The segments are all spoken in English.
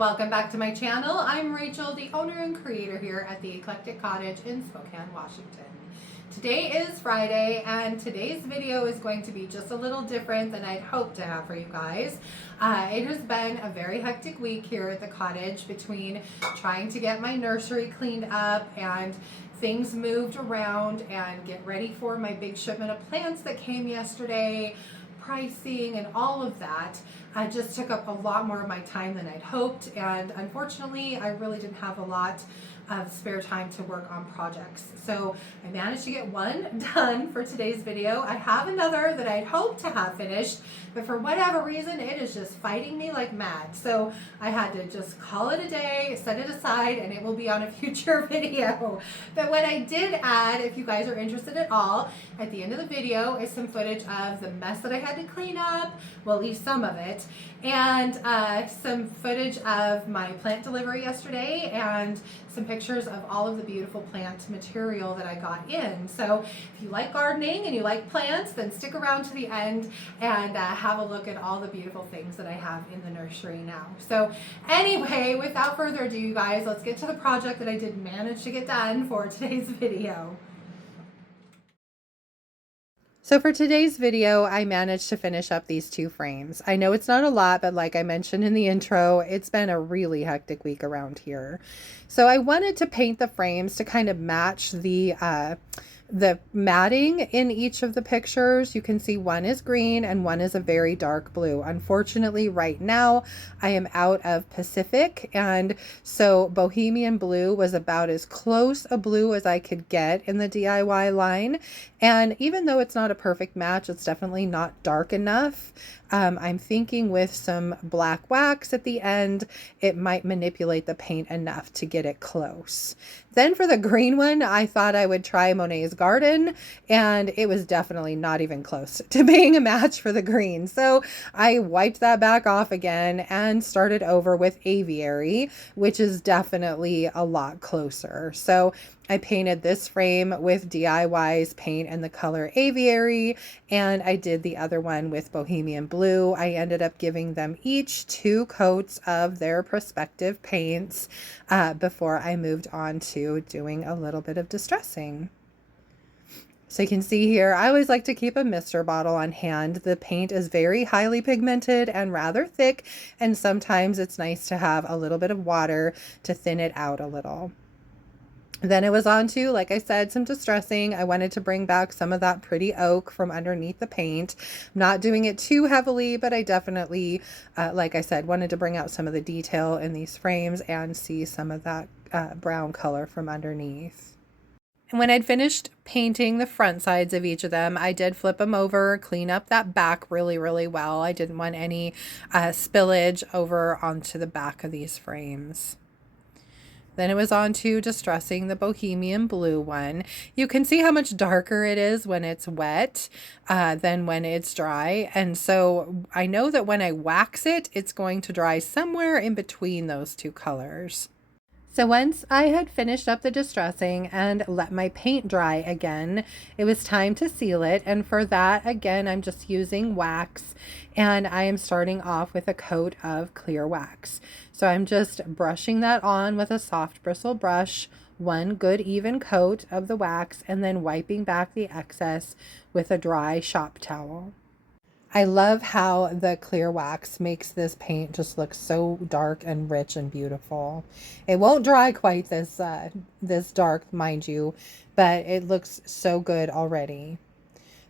Welcome back to my channel. I'm Rachel, the owner and creator here at the Eclectic Cottage in Spokane, Washington. Today is Friday, and today's video is going to be just a little different than I'd hoped to have for you guys. It has been a very hectic week here at the cottage between trying to get my nursery cleaned up and things moved around and get ready for my big shipment of plants that came yesterday, pricing and all of that. Just took up a lot more of my time than I'd hoped, and unfortunately I really didn't have a lot of spare time to work on projects. So I managed to get one done for today's video. I have another that I'd hoped to have finished, but for whatever reason it is just fighting me like mad. So I had to just call it a day, set it aside, and it will be on a future video. But what I did add, if you guys are interested at all, at the end of the video is some footage of the mess that I had to clean up, well, at least some of it, and some footage of my plant delivery yesterday and some pictures of all of the beautiful plant material that I got in. So if you like gardening and you like plants, then stick around to the end and have a look at all the beautiful things that I have in the nursery now. So anyway, without further ado, you guys, let's get to the project that I did manage to get done for today's video. So for today's video, I managed to finish up these two frames. I know it's not a lot, but like I mentioned in the intro, it's been a really hectic week around here. So I wanted to paint the frames to kind of match the matting in each of the pictures. You can see one is green and one is a very dark blue. Unfortunately, right now I am out of Pacific, and so Bohemian Blue was about as close a blue as I could get in the DIY line. And even though it's not a perfect match, it's definitely not dark enough. I'm thinking with some black wax at the end, it might manipulate the paint enough to get it close. Then for the green one, I thought I would try Monet's Garden, and it was definitely not even close to being a match for the green. So I wiped that back off again and started over with Aviary, which is definitely a lot closer. So I painted this frame with DIY's paint and the color Aviary, and I did the other one with Bohemian Blue. I ended up giving them each 2 coats of their respective paints before I moved on to doing a little bit of distressing. So you can see here, I always like to keep a mister bottle on hand. The paint is very highly pigmented and rather thick, and sometimes it's nice to have a little bit of water to thin it out a little. Then it was on to, like I said, some distressing. I wanted to bring back some of that pretty oak from underneath the paint. I'm not doing it too heavily, but I definitely, like I said, wanted to bring out some of the detail in these frames and see some of that brown color from underneath. And when I'd finished painting the front sides of each of them, I did flip them over, clean up that back really, really well. I didn't want any spillage over onto the back of these frames. Then it was on to distressing the Bohemian Blue one. You can see how much darker it is when it's wet than when it's dry. And so I know that when I wax it, it's going to dry somewhere in between those 2 colors. So once I had finished up the distressing and let my paint dry again, it was time to seal it. And for that, again, I'm just using wax, and I am starting off with a coat of clear wax. So I'm just brushing that on with a soft bristle brush, one good even coat of the wax, and then wiping back the excess with a dry shop towel. I love how the clear wax makes this paint just look so dark and rich and beautiful. It won't dry quite this dark, mind you, but it looks so good already.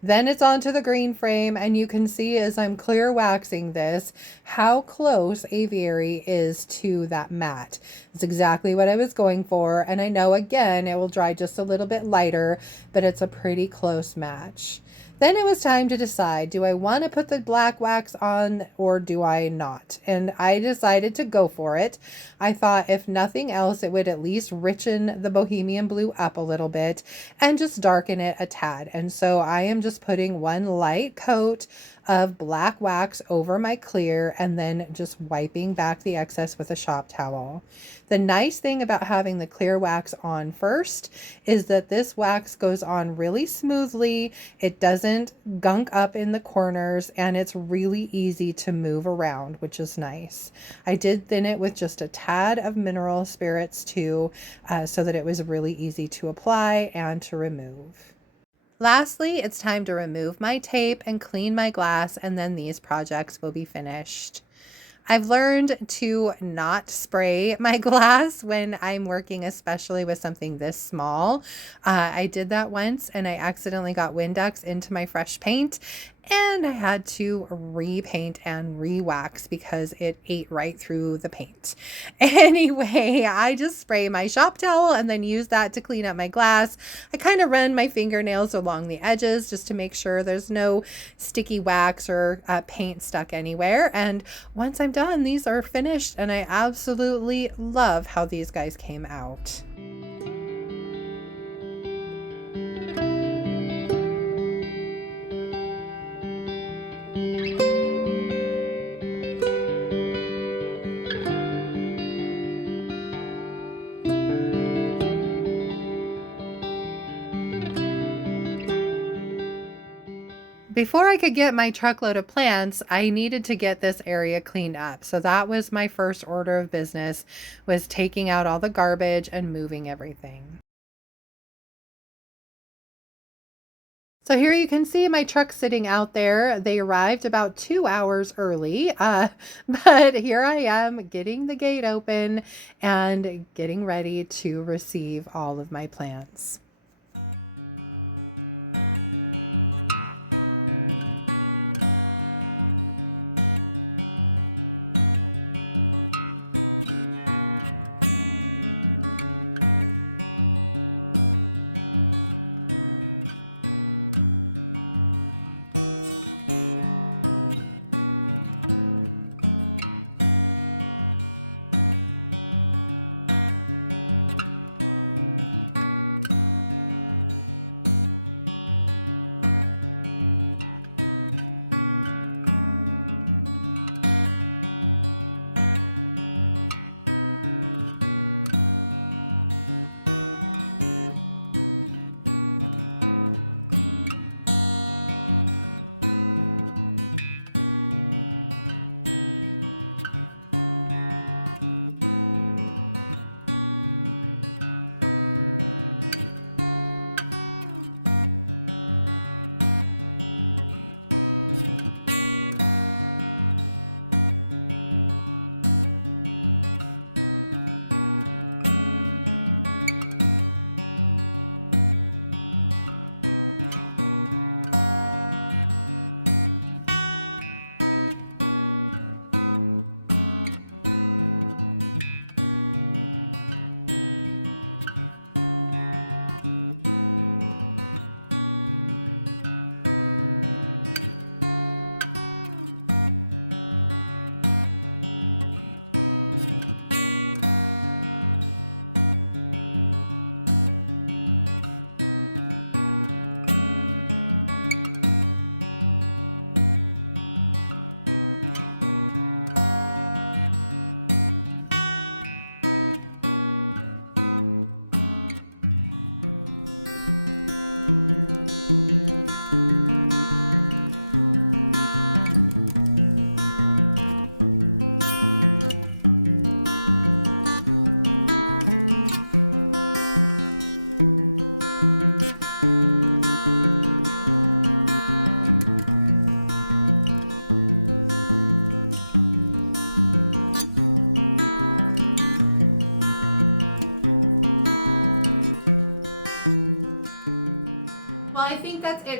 Then it's onto the green frame, and you can see as I'm clear waxing this how close Aviary is to that matte. It's exactly what I was going for, and I know again it will dry just a little bit lighter, but it's a pretty close match. Then it was time to decide, do I want to put the black wax on or do I not? And I decided to go for it. I thought if nothing else, it would at least richen the Bohemian Blue up a little bit and just darken it a tad. And so I am just putting one light coat of black wax over my clear and then just wiping back the excess with a shop towel. The nice thing about having the clear wax on first is that this wax goes on really smoothly. It doesn't gunk up in the corners, and it's really easy to move around, which is nice. I did thin it with just a tad of mineral spirits too, so that it was really easy to apply and to remove. Lastly, it's time to remove my tape and clean my glass, and then these projects will be finished. I've learned to not spray my glass when I'm working, especially with something this small. I did that once and I accidentally got Windex into my fresh paint, and I had to repaint and re-wax because it ate right through the paint. Anyway, I just spray my shop towel and then use that to clean up my glass. I kind of run my fingernails along the edges just to make sure there's no sticky wax or paint stuck anywhere. And once I'm done, these are finished, and I absolutely love how these guys came out. Before I could get my truckload of plants, I needed to get this area cleaned up. So that was my first order of business, was taking out all the garbage and moving everything. So here you can see my truck sitting out there. They arrived about 2 hours early, but here I am getting the gate open and getting ready to receive all of my plants.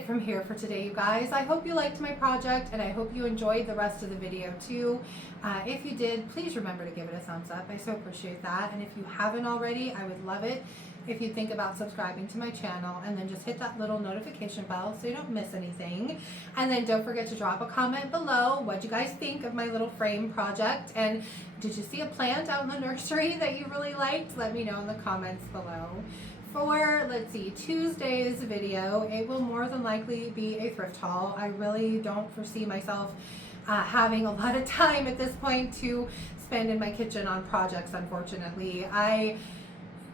From here for today, you guys. I hope you liked my project, and I hope you enjoyed the rest of the video too. If you did, please remember to give it a thumbs up. I so appreciate that. And if you haven't already, I would love it if you think about subscribing to my channel, and then just hit that little notification bell so you don't miss anything. And then don't forget to drop a comment below what you guys think of my little frame project, and did you see a plant out in the nursery that you really liked? Let me know in the comments below. for, let's see, Tuesday's video, it will more than likely be a thrift haul. I really don't foresee myself having a lot of time at this point to spend in my kitchen on projects, unfortunately. I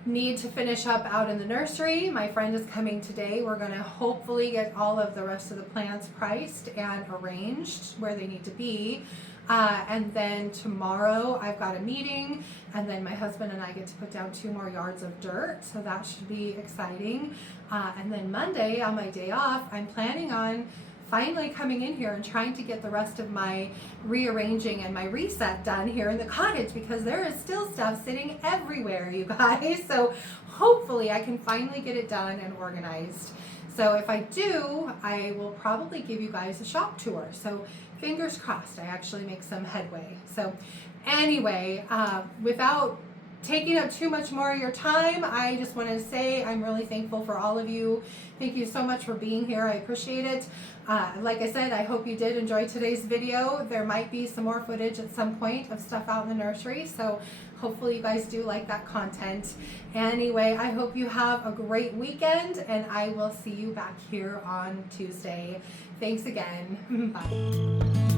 need to finish up out in the nursery. My friend is coming today. We're going to hopefully get all of the rest of the plants priced and arranged where they need to be. And then tomorrow I've got a meeting, and then my husband and I get to put down 2 more yards of dirt, so that should be exciting. And then Monday, on my day off, I'm planning on finally coming in here and trying to get the rest of my rearranging and my reset done here in the cottage, because there is still stuff sitting everywhere, you guys. So hopefully I can finally get it done and organized. So if I do, I will probably give you guys a shop tour. So fingers crossed I actually make some headway. So anyway, without taking up too much more of your time, I just wanted to say I'm really thankful for all of you. Thank you so much for being here. I appreciate it. Like I said, I hope you did enjoy today's video. There might be some more footage at some point of stuff out in the nursery, so hopefully you guys do like that content. Anyway, I hope you have a great weekend, and I will see you back here on Tuesday. Thanks again. Bye.